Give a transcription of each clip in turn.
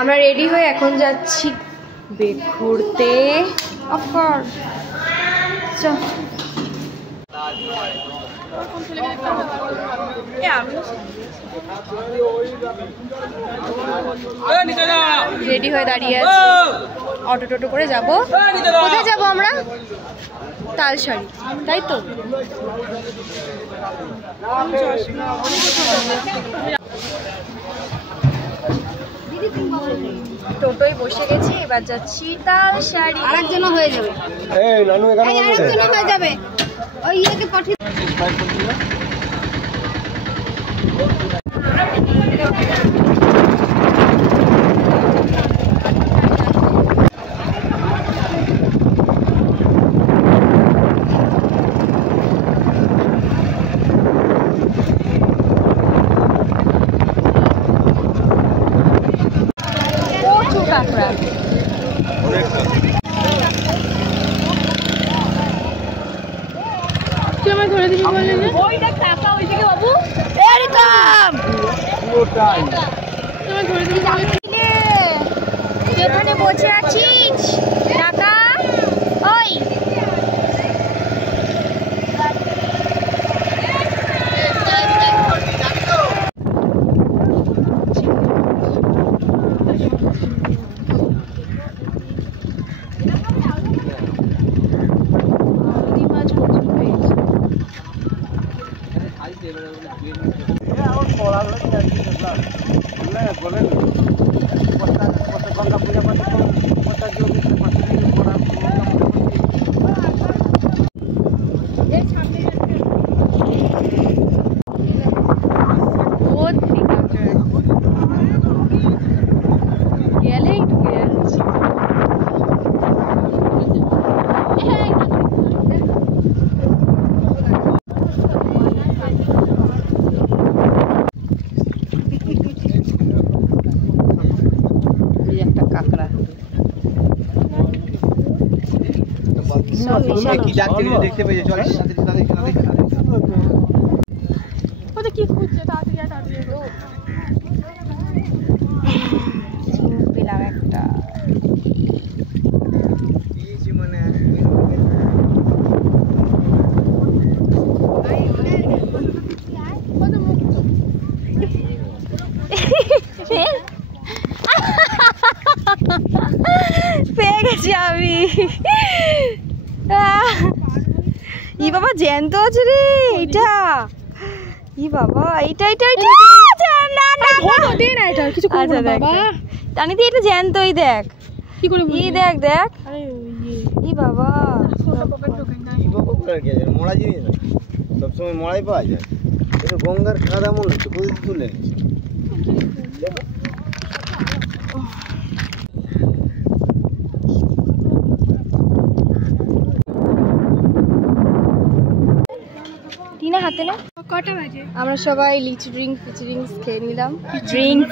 আমরা রেডি হয়ে এখন যাচ্ছি ঘুরতে। অফকোর্স রেডি হয়ে দাঁড়িয়ে আছি, অটো টোটো করে যাব। কোথায় যাব আমরা? তালসারি, তাই তো? টোটোয় বসে গেছি, এবার যাচ্ছি তালসারি। আরেকজন হয়ে যাবে, আরেকজন হয়ে যাবে। ওই ইয়েকে পাঠিয়ে কাঁকড়া। তুই আমায় ধরে দিবি বললি যে? ওইটা কাঁকড়া ওইদিকে বাবু। এরকম পুরোটাই তুই আমায় ধরে দিবি বললি। যেখানে বসে আছিস টাকা ওই দেখতে পেয়েছে। কি খুঁজছে? তাড়াতাড়ি পেলাম একটা। পেয়ে গেছি আমি। ই বাবা জ্যান্ত আছে রে এটা। ই বাবা এটা এটা এটা না না না দে না, এটা কিছু করব না বাবা। জানি তুই এটা জ্যান্তই দেখ। কি করে বুঝলি? দেখ দেখ। আরে ই বাবা ই বাবা করে কি আছে? মরা জিনিস না, সব সময় মরাই পাওয়া যায়। এটা গঙ্গার কাদা মনে হচ্ছে, কোথায় তুলে নিচ্ছে। টিনা হাতে না। কটা বাজে? আমরা সবাই লিচি ড্রিঙ্কস খেয়ে নিলাম। ড্রিঙ্ক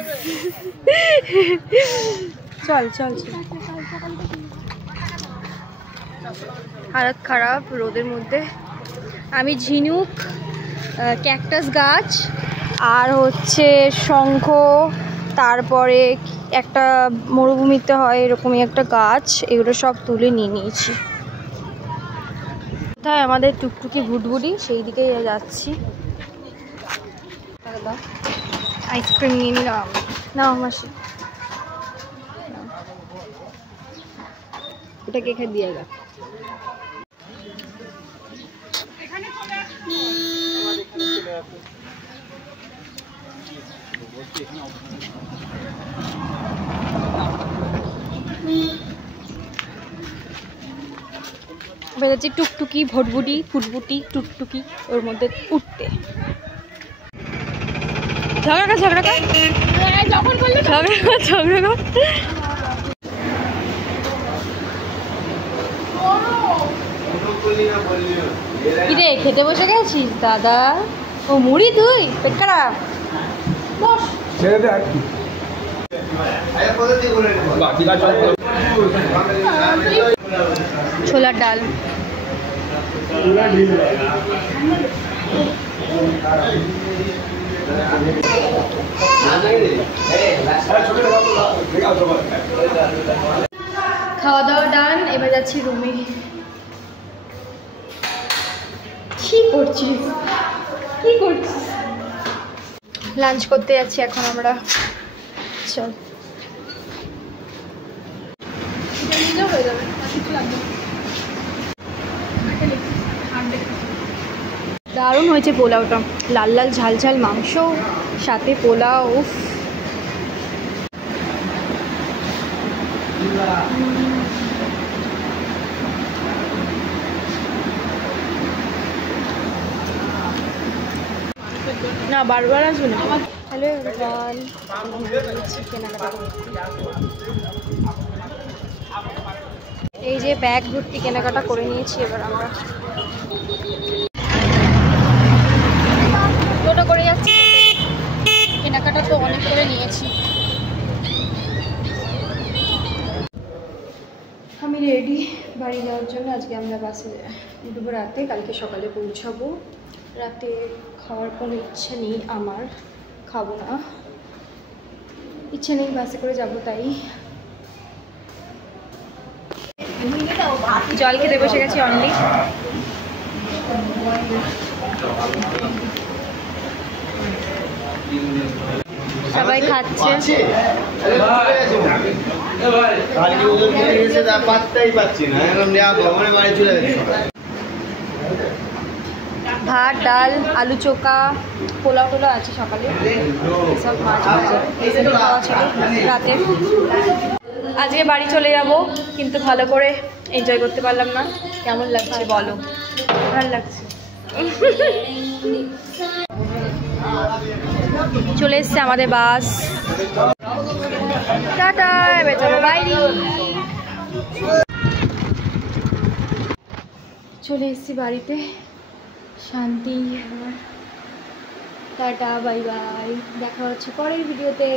চল চল চল। হালত খারাপ রোদের মধ্যে। আমি ঝিনুক, ক্যাকটাস গাছ আর হচ্ছে শঙ্খ, তারপরে একটা মরুভূমিতে হয় এরকমই একটা গাছ, এগুলো সব তুলে নিয়ে নিয়েছি। তাই আমাদের টুকটুকি ভুটভুটি, সেই দিকে যাচ্ছি। আইসক্রিম নিয়ে নিলাম। না মাসি ওটাকে এখানে দিয়ে গেল। বেরোচ্ছি টুকটুকি ভটভুটি ফুটবুটি টুকটুকি ওর মধ্যে উঠতে। ঝগড়া ঝগড়া যখন বললি ঝগড়া ঝগড়া। কি রে খেতে বসে গেছিস দাদা? ও মুড়ি তুই পেট খারাপ বস। ছোলার ডাল খাওয়া দাওয়া ডান, এবার যাচ্ছি রুমে। কি করছিস? কি করছিস? লাঞ্চ করতে যাচ্ছি এখন আমরা। চল। দারুণ হয়েছে পোলাওটা, লাল লাল ঝাল ঝাল মাংস, সাথে পোলাও। উফ, না বারবার আসবে না। হ্যালো এভরিওয়ান, এই যে ব্যাগ ভর্তি কেনাকাটা করে নিয়েছি। এবার আমরা টোটো করে যাচ্ছি, কেনাকাটা তো অনেক করে নিয়েছি। আমি রেডি বাড়ি যাওয়ার জন্য। আজকে আমরা বাসে উঠবো রাতে, কালকে সকালে পৌঁছাবো। রাতে খাওয়ার কোনো ইচ্ছে নেই আমার, খাবো না, ইচ্ছে নেই, বাসে করে যাবো তাই। জল খেতে বসে গেছি অনলি। সবাই খাচ্ছে। ভাত, ডাল, আলু চোখা, পোলাও টোলা আছে সকালে, সব মাছ ভাজা এসব খাওয়া ছিল রাতে। আজকে বাড়ি চলে যাব, কিন্তু ভালো করে এনজয় করতে পারলাম না। কেমন লাগছে বলো? ভালো লাগছে। চলে এসছে আমাদের বাস। টাটা, এবার চলো বাইরে। চলে এসছি বাড়িতে, শান্তি। টাটা, বাই বাই, দেখা হচ্ছে পরের ভিডিওতে।